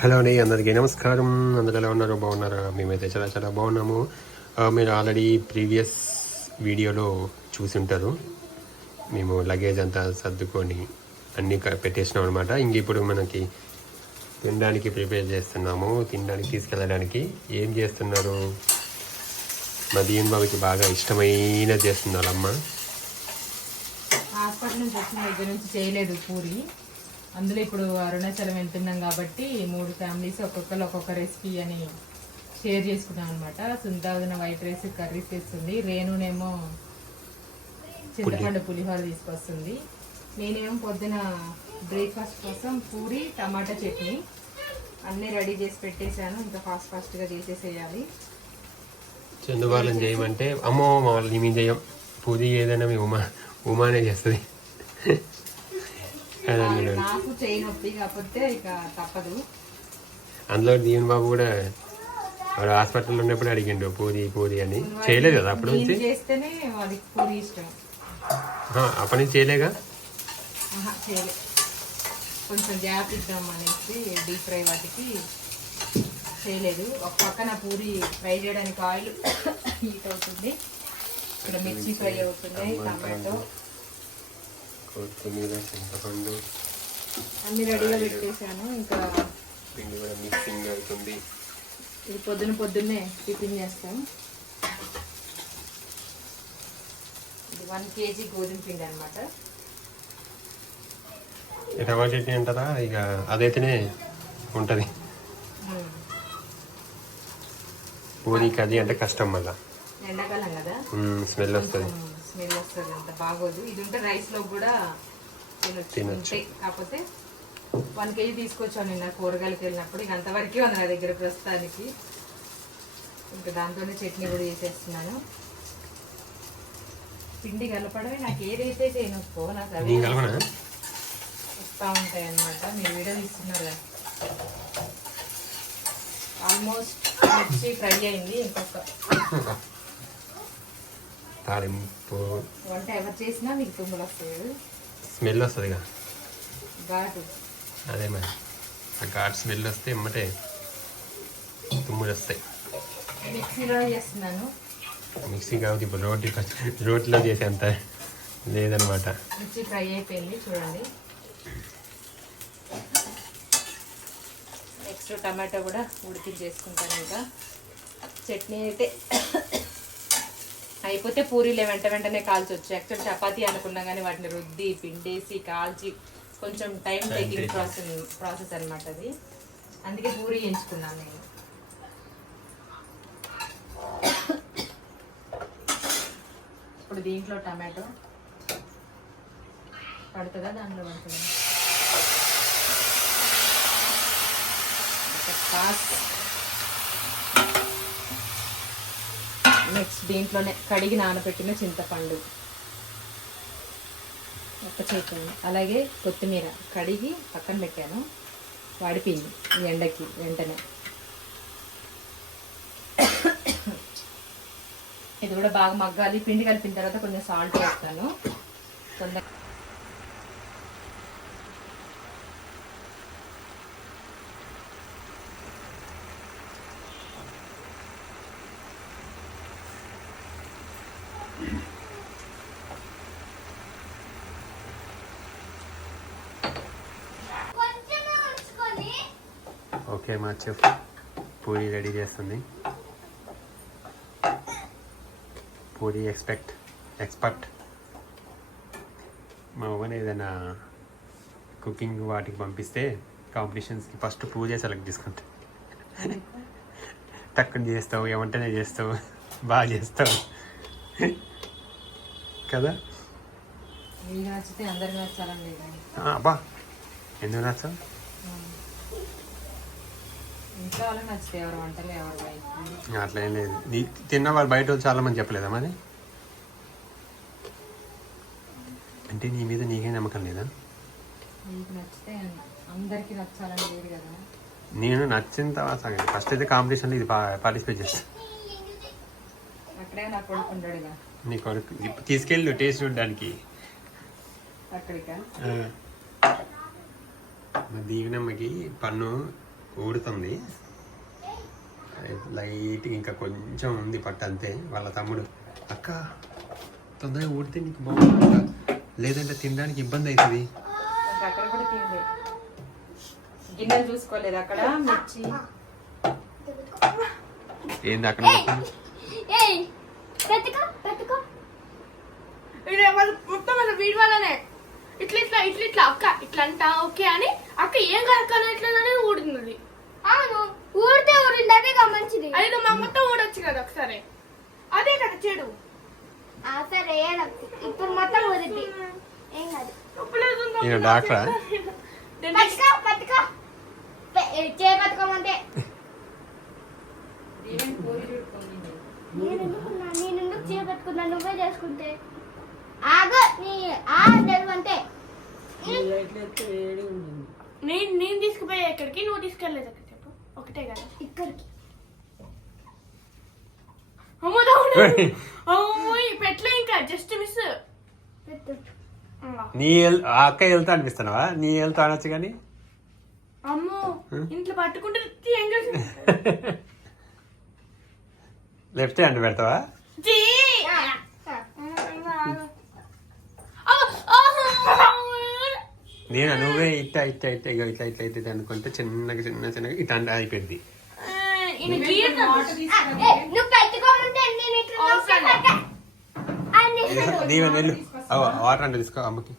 Hello అండి అందరికీ నమస్కారం. అందరూ ఎలా ఉన్నారు? బాగున్నారా? మేమైతే చాలా చాలా బాగున్నాము. మీరు ఆల్రెడీ ప్రీవియస్ వీడియోలో చూసి ఉంటారు మేము లగేజ్ అంతా సర్దుకొని అన్నీ పెట్టేసినాం అనమాట ఇంక ఇప్పుడు మనకి తినడానికి ప్రిపేర్ చేస్తున్నాము. తినడానికి తీసుకెళ్ళడానికి ఏం చేస్తున్నారు? మదీన్ బాబుకి బాగా ఇష్టమైన చేస్తున్నారు అమ్మ హాస్పిటల్ నుంచి వచ్చిన దగ్గర నుంచి చేయలేదు పూరి. అందులో ఇప్పుడు అరుణాచలం వెళ్తున్నాం కాబట్టి మూడు ఫ్యామిలీస్ ఒక్కొక్కరు ఒక్కొక్క రెసిపీ అని షేర్ చేసుకున్నాం అనమాట సుందాదిన వైట్ రైస్ కర్రీస్ తెస్తుంది రేణునేమో చింతపండు పులిహోర తీసుకొస్తుంది. నేనేమో పొద్దున బ్రేక్ఫాస్ట్ కోసం పూరి టమాటా చట్నీ అన్నీ రెడీ చేసి పెట్టేశాను. ఇంకా ఫాస్ట్ ఫాస్ట్గా చేసేసేయాలి. చందు వాళ్ళని చేయమంటే అమ్మో మా వాళ్ళని మేము చేయం పూజ ఏదైనా మీ ఉమా ఉమానే చేస్తుంది. నాకు చేయి నొప్పి కాకపోతే ఇక తప్పదు. అందులో దీవెన్ బాబు కూడా వాడు హాస్పిటల్లో ఉన్నప్పుడు అడిగిండు పూరి పూరి అని. చేయలేదు కదా అప్పటి నుంచి? చేస్తేనే అది పూరి ఇష్టం. అప్పటి నుంచి చేయలేగా? చేయలే. కొంచెం గ్యాప్ ఇద్దాం అనేసి డీప్ ఫ్రై వాటికి చేయలేదు. ఒక పక్కన పూరి ఫ్రై చేయడానికి ఆయిల్ హీట్ అవుతుంది. ఇక్కడ మిర్చి ఫ్రై అవుతుంది టమాటో. కొత్తిమీర చింతపండు. అన్ని రెడీగా పెట్టేశాను. ఇంకా పిండి కూడా మిక్సింగ్ అవుతుంది. ఇది పొద్దున పొద్దున్నే టిఫిన్ చేస్తాం ఇది వన్ కేజీ గోధుమ పిండి అనమాట చట్నీ అంటారా? ఇక అదైతేనే ఉంటుంది. పూరికి అది అంటే కష్టం మళ్ళా. ఎండాకాలం కదా. స్మెల్ వస్తుంది. స్మెల్ వస్తుంది అంత బాగోదు. ఇది ఉంటే రైస్లో కూడా తినొచ్చు కాకపోతే వన్ కేజీ తీసుకొచ్చాను నిన్న కూరగాయలకు వెళ్ళినప్పుడు. ఇక అంతవరకే ఉంది నా దగ్గర ప్రస్తుతానికి. ఇంకా దాంతోనే చట్నీ కూడా చేసేస్తున్నాను. పిండి కలపడమే నాకు ఏదైతే చేయనొప్పో నాకు అవి వస్తూ ఉంటాయి అన్నమాట. మీరు వీడియో తీస్తున్నారు ఆల్మోస్ట్ మిర్చి ఫ్రై అయింది. ఇంకొక తాలింపు వంట ఎవరు చేసినా మీకు తుమ్ములు వస్తాయి స్మెల్ వస్తుంది ఇక ఘాటు. అదే మరి. ఆ ఘాట్ స్మెల్ వస్తే ఎమ్మటే తుమ్ములు వస్తాయి. మిక్సీలో చేస్తున్నాను. మిక్సీ కాబట్టి ఇప్పుడు రోటి రోటిలో చేసేంత లేదనమాట. మిర్చి ఫ్రై అయిపోయింది చూడండి. నెక్స్ట్ టమాటో కూడా ఉడికించేసుకుంటాను ఇంకా. చట్నీ అయితే అయిపోతే పూరీలే వెంట వెంటనే కాల్చొచ్చు యాక్చువల్ చపాతీ అనుకున్నా కానీ వాటిని రుద్ది పిండేసి కాల్చి కొంచెం టైం టేకింగ్ ప్రాసెస్ ప్రాసెస్ అనమాట అది. అందుకే పూరి ఎంచుకున్నాను నేను. ఇప్పుడు దీంట్లో టమాటో పడుతుందా? దాంట్లో పడుతుందా? నెక్స్ట్ దీంట్లోనే కడిగి నానబెట్టిన చింతపండు. ఒక చేతి అలాగే కొత్తిమీర కడిగి పక్కన పెట్టాను. వాడిపోయింది ఎండకి వెంటనే. ఇది కూడా బాగా మగ్గాలి. పిండి కలిపిన తర్వాత కొంచెం సాల్ట్ వేస్తాను. తొందరగా ఓకే మా చెఫ్ పూరి రెడీ చేస్తుంది. Puri expect expert. మా అవ్వని ఏదైనా కుకింగ్ వాటికి పంపిస్తే కాంపిటీషన్స్కి ఫస్ట్ పూజే సెలెక్ట్ చేసుకుంటా. టక్కున చేస్తావు ఏమంటేనే చేస్తావు బాగా చేస్తావు. కదా? అబ్బా ఎందుకు నచ్చవు? ఇంట్లో వాళ్ళకి నచ్చితే ఎవరు వంటలు ఎవరు బయట అట్లా ఏం లేదు. నీ తిన్న వాళ్ళు బయట వాళ్ళు చాలా మంది చెప్పలేదా మరి? అంటే నీ మీద నీకే నమ్మకం లేదా? మీకు నచ్చితే అందరికి నచ్చాలని లేదు కదా. నేను నచ్చిన తర్వాత సంగతి ఫస్ట్ అయితే కాంపిటీషన్లో ఇది పార్టిసిపేట్ చేస్తాను అక్కడే నా కొడుకు ఉండడుగా నీ కొడుకు ఇప్పుడు తీసుకెళ్ళు టేస్ట్ చూడడానికి. అక్కడిక? ఆ. మా దీవెనమ్మకి పన్ను ఊడుతుంది. లైట్ ఇంకా కొంచెం ఉంది పట్టు అంతే వాళ్ళ తమ్ముడు. అక్క తొందరగా ఊడితే నీకు బాగుంది అక్క. లేదంటే తినడానికి ఇబ్బంది అవుతుంది. అక్కడ కూడా తింది. గిన్నెలు చూసుకోలేదు అక్కడ మిర్చి. ఏంది అక్కడ ఏయ్! పెట్టుకో పెట్టుకో ఇది వాళ్ళ మొత్తం వాళ్ళ వీడి వల్లనే. ఇట్లా ఇట్లా ఇట్లా ఇట్లా. అక్క ఇట్లా అంట ఓకే అని. అక్క ఏం అని ఎట్లా ఊడింది అవును ఊరితే ఊరింది అదే మంచిది. అది మా మొత్తం ఊడొచ్చు కదా ఒకసారి. అదే కదా చెడు. ఆ, సరే. ఇప్పుడు మొత్తం ఊరిద్ది. ఏం కాదు. నొప్పులేదు, నొప్పులేదు. ఈయన డాక్టరా? డెంటిస్ట్. పట్టుకో పట్టుకో. పె- చే పట్టుకోమంటే. ఈవెన్ పూరి చూడుకుంది? నేను ఎందుకున్నా నేను ఎందుకు చే పట్టుకున్నా? నువ్వే చేసుకుంటే. ఆగు నీ ఆ నేను నేను తీసుకుపోయే ఎక్కడికి? నువ్వు తీసుకెళ్ళలేదు ఒకటే కదా? ఇక్కడికి. అమ్మో. అమ్మో పెట్లే ఇంకా. Just miss. నీ అక్క వెళ్తా అనిపిస్తున్నావా? నీ వెళ్తా అనొచ్చు కానీ? అమ్మో ఇంట్లో పట్టుకుంటే లెఫ్ట్ హ్యాండ్ పెడతావా జీ. ఆ, అమ్మో, ఆహా. నేను నువ్వే ఇట్లా ఇట్లా ఇట్లా ఇగో ఇట్లా ఇట్లా ఇట్లా అనుకుంటే చిన్నగా చిన్న చిన్నగా ఇట్లా అంటే అయిపోయింది దీవెన వెళ్ళు. అవ వాటర్ అంటే తీసుకో అమ్మకి.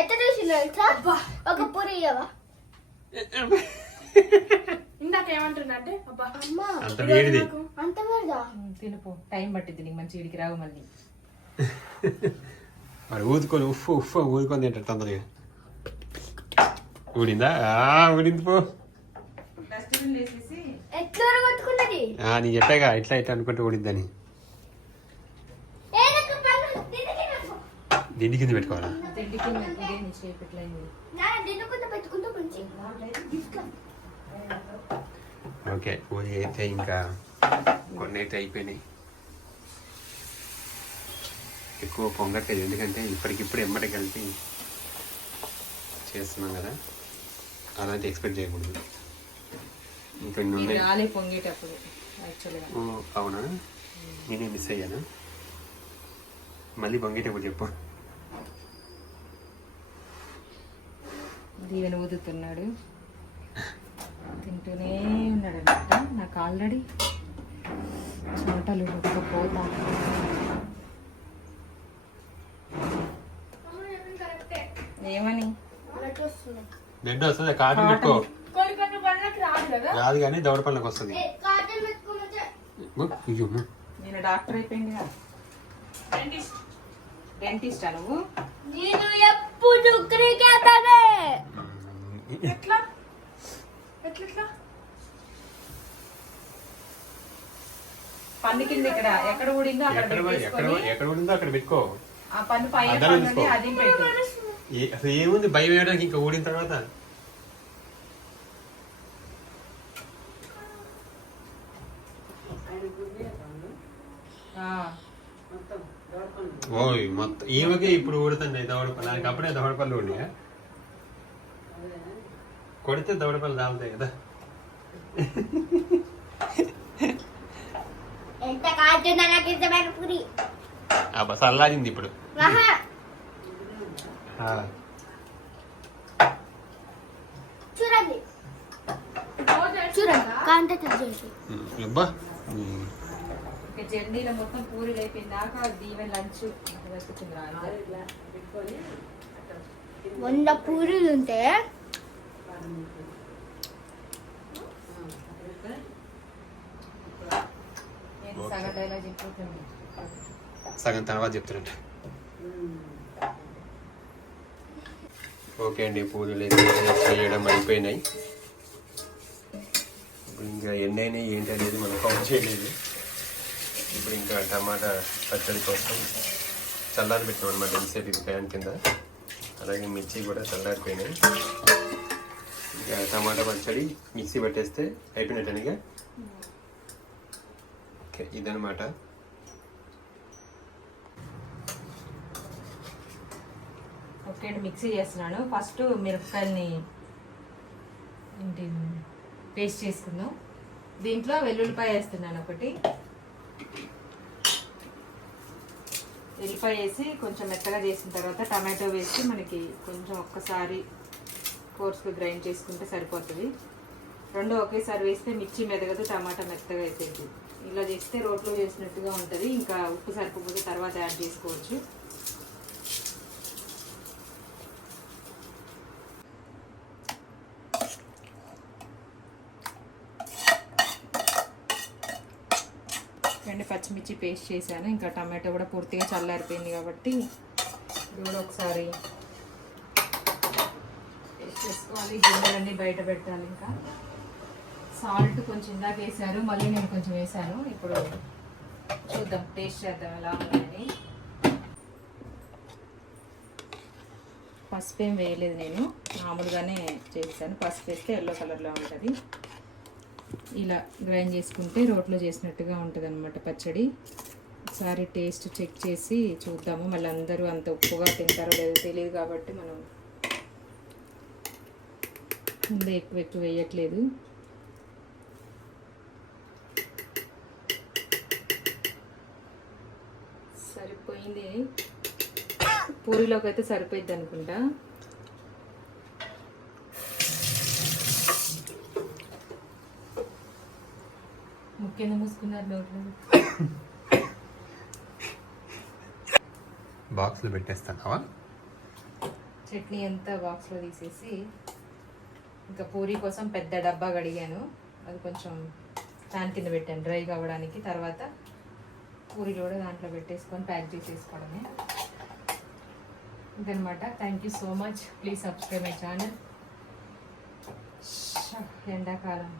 ఎట్లా చూసిందో ఒక పొరి ఇయ్యవా? ఇందాక ఏమంటున్నా అంటే అబ్బా అమ్మా అంత వేడిది. అంత వేడదా? తినుపో. టైం పట్టింది నీకు మంచి ఇడికి రావు మళ్ళీ. మరి ఊదుకొని ఉఫ్ ఉఫ్ ఊదుకొని తింటారు తొందరగా. ఊడిందా? ఆ, ఊడింది పో. ఎట్లా చెప్పాగా ఇట్లా ఇట్లా అనుకుంటే ఊడిద్దని ఏదొక పన్ను దీనికి నాకు దిండి కింద పెట్టుకోవాలా? తిండి కింద ఇదే నీ పెట్టుకుంటూ మంచి ఓకే పూజ అయితే ఇంకా కొన్ని అయితే అయిపోయినాయి. ఎక్కువ పొంగట్లేదు ఎందుకంటే ఇప్పటికిప్పుడు ఎమ్మటి కలిపి చేస్తున్నాం కదా. అలాంటి ఎక్స్పెక్ట్ చేయకూడదు. ఇంకొన్ని పొంగేటప్పుడు అవునా? నేనే మిస్ అయ్యాను? మళ్ళీ పొంగేటప్పుడు చెప్పు. దీవెన ఊదుతున్నాడు. తింటూనే ఉన్నాడు అనమాట నాకు ఆల్రెడీ చెమటలు పోతా ఏమని? వస్తుంది బ్లడ్ వస్తుంది కాటన్ పెట్టుకో. రాదు కదా? రాదు కానీ దవడ పళ్ళకి వస్తుంది. నేను డాక్టర్ అయిపోయింది కదా. డెంటిస్ట్ డెంటిస్టా నువ్వు? ఎప్పుడు క్రికెటరే ఎట్లా? ఎట్లా పన్ను కింద ఇక్కడ ఎక్కడ ఊడిందో అక్కడ ఎక్కడ ఎక్కడ ఉందో అక్కడ పెట్టుకో. ఆ పన్ను పైన తీసుకో. అది పెట్టు. ఏముంది? భయం వేయడానికి ఇంకా ఊడిన తర్వాత ఓయ్ మొత్తం ఈమెకే ఇప్పుడు ఊడుతుంది దవడపల్లి నాకు అప్పుడే దవడపల్లి ఉండే కొడితే దవడపల్లి తాగుతాయి కదా. ఎంత కాల్చుందా నాకు ఇష్టమైన పూరి అబ్బా చల్లారింది ఇప్పుడు. చూడండి. చూడండి. అబ్బా. ఇక జర్నీలో మొత్తం పూరీలు అయిపోయిన దాకా దీవెన లంచ్ వెతుకుతుంది వంద పూరీలు ఉంటే? సగం తర్వాత చెప్తున్నట్టు ఓకే అండి పూజలు చేయడం అయిపోయినాయి. ఇంకా ఎన్ని అయినాయి ఏంటి అనేది మనం కౌంట్ చేయలేదు. ఇప్పుడు ఇంకా టమాటా పచ్చడి కోసం చల్లారి పెట్టాం అనమాట ఎంతసేపు ఇది కింద. అలాగే మిర్చి కూడా చల్లారిపోయినాయి. ఇంకా టమాటా పచ్చడి మిక్సీ పట్టేస్తే అయిపోయినట్టనిగా? ఓకే ఇదనమాట ఓకే అండి మిక్సీ చేస్తున్నాను. ఫస్ట్ మిరపకాయల్ని ఏంటి పేస్ట్ చేసుకుందాం. దీంట్లో వెల్లుల్లిపాయ వేస్తున్నాను ఒకటి. వెల్లిపాయ వేసి కొంచెం మెత్తగా చేసిన తర్వాత టమాటో వేసి మనకి కొంచెం ఒక్కసారి కోర్స్గా గ్రైండ్ చేసుకుంటే సరిపోతుంది. రెండు ఒకేసారి వేస్తే మిర్చి మెదగదు టమాటా మెత్తగా అయిపోయింది. ఇలా చేస్తే రోట్లో చేసినట్టుగా ఉంటుంది. ఇంకా ఉప్పు సరిపోతే తర్వాత యాడ్ చేసుకోవచ్చు. అండ్ పచ్చిమిర్చి పేస్ట్ చేశాను. ఇంకా టమాటో కూడా పూర్తిగా చల్లారిపోయింది కాబట్టి ఇది కూడా ఒకసారి పేస్ట్ చేసుకోవాలి. గిన్నెలన్నీ బయట పెట్టాలి ఇంకా. సాల్ట్ కొంచెం ఇందాక వేసారు మళ్ళీ నేను కొంచెం వేసాను ఇప్పుడు చూద్దాం టేస్ట్ చేద్దాం ఎలా ఉందని. పసుపు ఏం వేయలేదు నేను. మామూలుగానే చేశాను. పసుపు వేస్తే ఎల్లో కలర్లో ఉంటుంది. ఇలా గ్రైండ్ చేసుకుంటే రోట్లో చేసినట్టుగా ఉంటుంది అనమాట పచ్చడి. ఒకసారి టేస్ట్ చెక్ చేసి చూద్దాము. మళ్ళీ అందరూ అంత ఉప్పుగా తింటారో లేదో తెలియదు కాబట్టి మనం ముందే ఎక్కువ ఎక్కువ వేయట్లేదు. సరిపోయింది. పూరిలోకి అయితే సరిపోయింది అనుకుంటా. ముఖ్యంగా మూసుకున్నారు నోట్లో. బాక్స్లో పెట్టేస్తావా చట్నీ అంతా బాక్స్లో తీసేసి ఇంకా పూరీ కోసం పెద్ద డబ్బా కడిగాను. అది కొంచెం ఫ్యాన్ కింద పెట్టాను డ్రై కావడానికి. తర్వాత పూరీలు కూడా దాంట్లో పెట్టేసుకొని ప్యాక్ చేసేసుకోవడమే. ఇదనమాట thank you so much please subscribe my channel ఎండాకాలం.